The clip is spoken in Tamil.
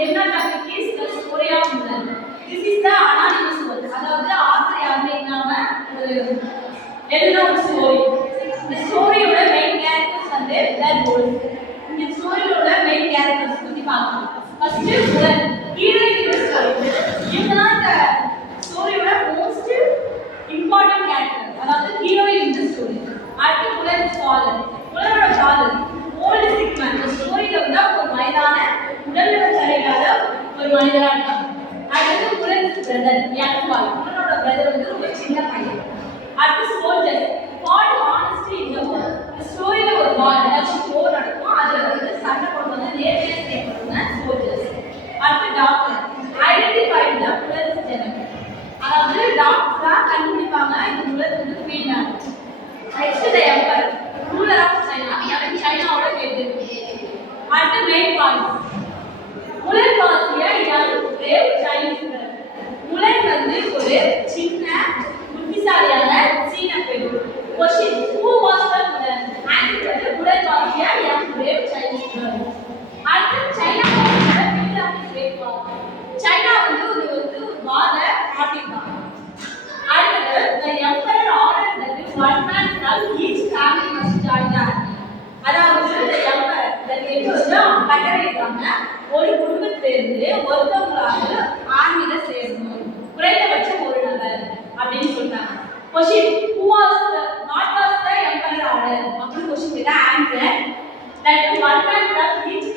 topic is the story of Mughal. This is the anonymous word. அதாவது ஆத்தர் யாருமே இல்லாம எழுதின ஒரு ஸ்டோரி. இந்த ஸ்டோரியோட மெயின் கேரக்டர்ஸ் வந்து தட் கோல்ட். இந்த ஸ்டோரியோட மெயின் கேரக்டர்ஸ் பத்தி பார்க்கலாம். ஃபர்ஸ்ட் முகல் ஹீரோ இந்த ஸ்டோரி. இவங்க தான் இந்த ஸ்டோரியோட மோஸ்ட் இம்பார்ட்டன்ட் கேரக்டர். அதாவது ஹீரோயின் இந்த ஸ்டோரி. அடுத்து முகல் ஃபாதர். முகலோட ஃபாதர் ஓல்ட் சிக் மேன். இந்த ஸ்டோரியில வந்து ஒரு வயதான உடல்நல சரியில்லாத ஒரு மனிதரா இருக்காங்க. அடுத்து முகல் பிரதர் யங் பாய். முகலோட பிரதர் வந்து ஒரு சின்ன பையன். அடுத்து சோல்ஜர் கால் ஹானஸ்டி இன் தி வார். இந்த ஸ்டோரியில ஒரு வார் ஏதாச்சும் போர் நடக்கும். அதுல வந்து சண்டை போட்டு வந்து நேர்மையா செய்யப்படுறவங்க சோல்ஜர்ஸ். அடுத்து டாக்டர் ஐடென்டிஃபை தி முகல் ஜெனரல். அதாவது டாக்டரா கண்டுபிடிப்பாங்க இந்த முகல் வந்து queen. Next the emperor ruler of China. யாரு சைனாவோட ஹெட். அடுத்து மெயின் பாயிண்ட் முகல் was a young brave Chinese girl. முகல் வந்து ஒரு சின்ன புத்திசாலியான சீன பெண். Question who was the Mughal? Answer வந்து முகல் was a young brave Chinese girl. அடுத்து சைனா வந்து கிரேட் வார். சைனா வந்து ஒரு வார ஆட்டிட்டாங்க. அடுத்து the emperor ordered that one man from each family must join the army. அதாவது the emperor கட்டளையிட்டாங்க ஒரு குடும்பத்திலிருந்து ஒருத்தவங்களாவது ஆர்மியில சேரணும், குறைந்தபட்சம் ஒரு நபர் அப்படின்னு சொன்னாங்க. Question who was the not was the emperor order அப்படின்னு क्वेश्चन கேட்டா answer that one man from each